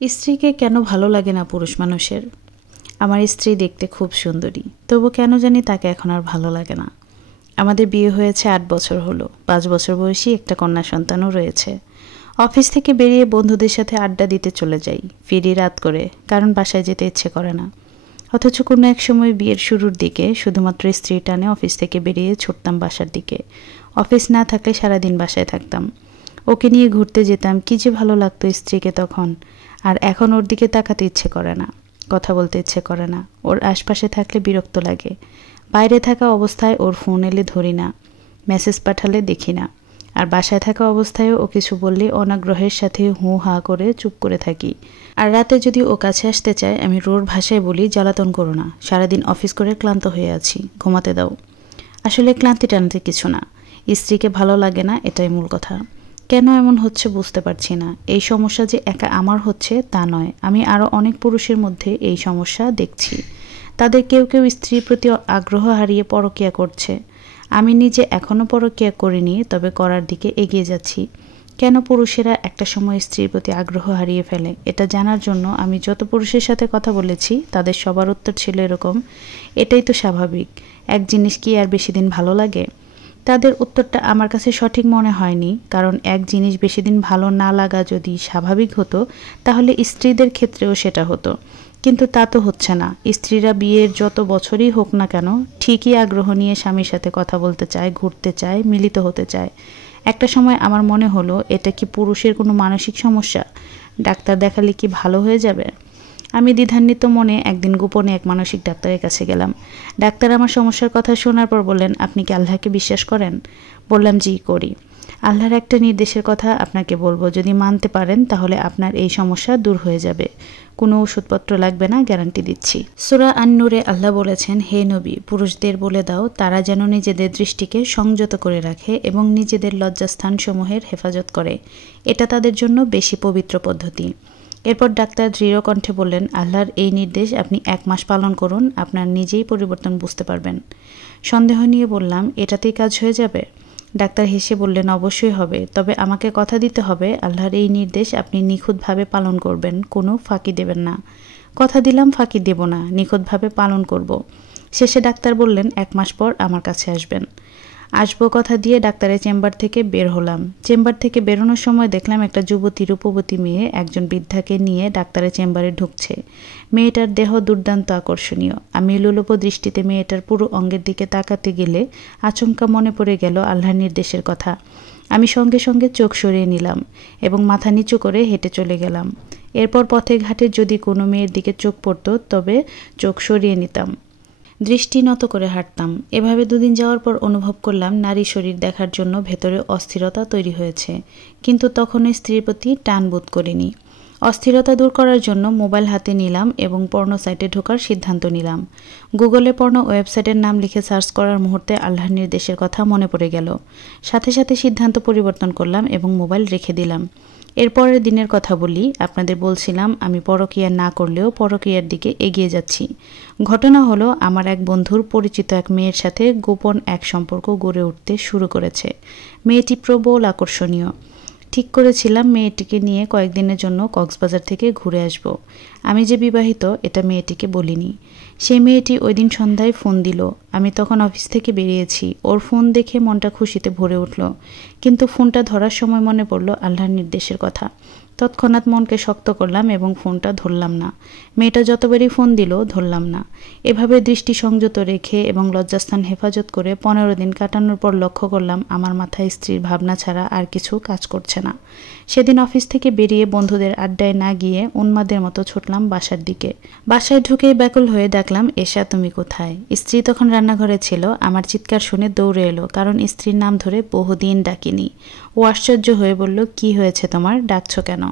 স্ত্রীকে কেন ভালো লাগে না পুরুষ মানুষের? আমার স্ত্রী দেখতে খুব সুন্দরী, তবু কেন জানি তাকে এখন আর ভালো লাগে না। আমাদের বিয়ে হয়েছে ৮ বছর হলো। ৫ বছর বয়সী একটা কন্যা সন্তানও রয়েছে। অফিস থেকে বেরিয়ে বন্ধুদের সাথে আড্ডা দিতে চলে যাই, ফিরি রাত করে, কারণ বাসায় যেতে ইচ্ছে করে না। অথচ কোনো এক সময় বিয়ের শুরুর দিকে শুধুমাত্র স্ত্রী টানে অফিস থেকে বেরিয়ে ছুটতাম বাসার দিকে। অফিস না থাকলে সারাদিন বাসায় থাকতাম, ওকে নিয়ে ঘুরতে যেতাম। কী যে ভালো লাগতো স্ত্রীকে তখন। আর এখন ওর দিকে তাকাতে ইচ্ছে করে না, কথা বলতে ইচ্ছে করে না। ওর আশপাশে থাকলে বিরক্ত লাগে। বাইরে থাকা অবস্থায় ওর ফোন এলে ধরি না, মেসেজ পাঠালে দেখি না। আর বাসায় থাকা অবস্থায়ও ও কিছু বললে অনাগ্রহের সাথে হু হা করে চুপ করে থাকি। আর রাতে যদি ও কাছে আসতে চায়, আমি রোর ভাষায় বলি, জ্বালাতন করো না, সারাদিন অফিস করে ক্লান্ত হয়ে আছি, ঘুমাতে দাও। আসলে ক্লান্তি টানতে কিছু না, স্ত্রীকে ভালো লাগে না, এটাই মূল কথা। কেন এমন হচ্ছে বুঝতে পারছি না। এই সমস্যা যে একা আমার হচ্ছে তা নয়, আমি আরও অনেক পুরুষের মধ্যে এই সমস্যা দেখছি। তাদের কেউ কেউ স্ত্রীর প্রতি আগ্রহ হারিয়ে পরকীয়া করছে। আমি নিজে এখনও পরকীয়া করিনি, তবে করার দিকে এগিয়ে যাচ্ছি। কেন পুরুষেরা একটা সময় স্ত্রীর প্রতি আগ্রহ হারিয়ে ফেলে, এটা জানার জন্য আমি যত পুরুষের সাথে কথা বলেছি তাদের সবার উত্তর ছিল এরকম, এটাই তো স্বাভাবিক, এক জিনিস কি আর বেশি দিন ভালো লাগে? তাদের উত্তরটা আমার কাছে সঠিক মনে হয়নি, কারণ এক জিনিস বেশি দিন ভালো না লাগা যদি স্বাভাবিক হতো, তাহলে স্ত্রীদের ক্ষেত্রেও সেটা হতো। কিন্তু তা তো হচ্ছে না। স্ত্রীরা বিয়ের যত বছরই হোক না কেন, ঠিকই আগ্রহ নিয়ে স্বামীর সাথে কথা বলতে চায়, ঘুরতে চায়, মিলিত হতে চায়। একটা সময় আমার মনে হলো, এটা কি পুরুষের কোনো মানসিক সমস্যা? ডাক্তার দেখালে কি ভালো হয়ে যাবে? আমি দ্বিধান্বিত মনে একদিন গোপনে এক মানসিক ডাক্তারের কাছে গেলাম। ডাক্তার আমার সমস্যার কথা শোনার পর বললেন, আপনি কি আল্লাহকে বিশ্বাস করেন? বললাম, জি করি। আল্লাহর একটা নির্দেশের কথা আপনাকে বলবো, যদি মানতে পারেন তাহলে আপনার এই সমস্যা দূর হয়ে যাবে। কোনো ওষুধপত্র লাগবে না, গ্যারান্টি দিচ্ছি। সূরা আন-নূরে আল্লাহ বলেছেন, হে নবী, পুরুষদের বলে দাও তারা যেন নিজেদের দৃষ্টিকে সংযত করে রাখে এবং নিজেদের লজ্জাস্থানসমূহের হেফাজত করে। এটা তাদের জন্য বেশি পবিত্র পদ্ধতি। এরপর ডাক্তার দৃঢ় কণ্ঠে বললেন, আল্লাহর এই নির্দেশ আপনি 1 মাস পালন করুন, আপনার নিজেই পরিবর্তন বুঝতে পারবেন। সন্দেহ নিয়ে বললাম, এটাতেই কাজ হয়ে যাবে? ডাক্তার হেসে বললেন, অবশ্যই হবে, তবে আমাকে কথা দিতে হবে আল্লাহর এই নির্দেশ আপনি নিখুঁতভাবে পালন করবেন, কোনো ফাঁকি দেবেন না। কথা দিলাম, ফাঁকি দেব না, নিখুঁতভাবে পালন করব। শেষে ডাক্তার বললেন, 1 মাস পর আমার কাছে আসবেন। আসবো কথা দিয়ে ডাক্তারের চেম্বার থেকে বের হলাম। চেম্বার থেকে বেরোনোর সময় দেখলাম একটা যুবতী রূপবতী মেয়ে একজন বৃদ্ধাকে নিয়ে ডাক্তারের চেম্বারে ঢুকছে। মেয়েটার দেহ দুর্দান্ত আকর্ষণীয়। আমি লোলুপ দৃষ্টিতে মেয়েটার পুরো অঙ্গের দিকে তাকাতে গেলে আচমকা মনে পড়ে গেল আল্লাহর নির্দেশের কথা। আমি সঙ্গে সঙ্গে চোখ সরিয়ে নিলাম এবং মাথা নিচু করে হেঁটে চলে গেলাম। এরপর পথে ঘাটে যদি কোনো মেয়ের দিকে চোখ পড়তো, তবে চোখ সরিয়ে নিতাম, দৃষ্টি নত করে হাঁটতাম। এভাবে 2 দিন যাওয়ার পর অনুভব করলাম নারী শরীর দেখার জন্য ভেতরে অস্থিরতা তৈরি হয়েছে, কিন্তু তখনই স্ত্রীর প্রতি টান বোধ করিনি। অস্থিরতা দূর করার জন্য মোবাইল হাতে নিলাম এবং পর্নো সাইটে ঢোকার সিদ্ধান্ত নিলাম। গুগলে পর্নো ওয়েবসাইটের নাম লিখে সার্চ করার মুহূর্তে আল্লাহর নির্দেশের কথা মনে পড়ে গেল। সাথে সাথে সিদ্ধান্ত পরিবর্তন করলাম এবং মোবাইল রেখে দিলাম। এরপরের দিনের কথা বলি, আপনাদের বলছিলাম আমি পরকীয়া না করলেও পরকীয়ার দিকে এগিয়ে যাচ্ছি। ঘটনা হলো, আমার এক বন্ধুর পরিচিত এক মেয়ের সাথে গোপন এক সম্পর্ক গড়ে উঠতে শুরু করেছে। মেয়েটি প্রবল আকর্ষণীয়। ঠিক করেছিলাম মেয়েটিকে নিয়ে কয়েকদিনের জন্য কক্সবাজার থেকে ঘুরে আসব। আমি যে বিবাহিত এটা মেয়েটিকে বলিনি। সেই মেয়েটি ওই দিন সন্ধ্যায় ফোন দিল। আমি তখন অফিস থেকে বেরিয়েছি। ওর ফোন দেখে মনটা খুশিতে ভরে উঠল, কিন্তু ফোনটা ধরার সময় মনে পড়ল আল্লাহর নির্দেশের কথা। তৎক্ষণাৎ মনকে শক্ত করলাম এবং ফোনটা ধরলাম না। মেয়েটা যতবারই ফোন দিল, ধরলাম না। এভাবে দৃষ্টি সংযত রেখে এবং লজ্জাস্থান হেফাজত করে 15 দিন কাটানোর পর লক্ষ্য করলাম আমার মাথায় স্ত্রীর ভাবনা ছাড়া আর কিছু কাজ করছে না। সেদিন অফিস থেকে বেরিয়ে বন্ধুদের আড্ডায় না গিয়ে উন্মাদের মতো ছুটলাম বাসার দিকে। বাসায় ঢুকেই ব্যাকুল হয়ে ডাকলাম, এশা তুমি কোথায়? স্ত্রী তখন রান্নাঘরে ছিল। আমার চিৎকার শুনে দৌড়ে এলো, কারণ স্ত্রীর নাম ধরে বহুদিন ডাকিনি। ও আশ্চর্য হয়ে বলল, কি হয়েছে তোমার, ডাকছো কেন?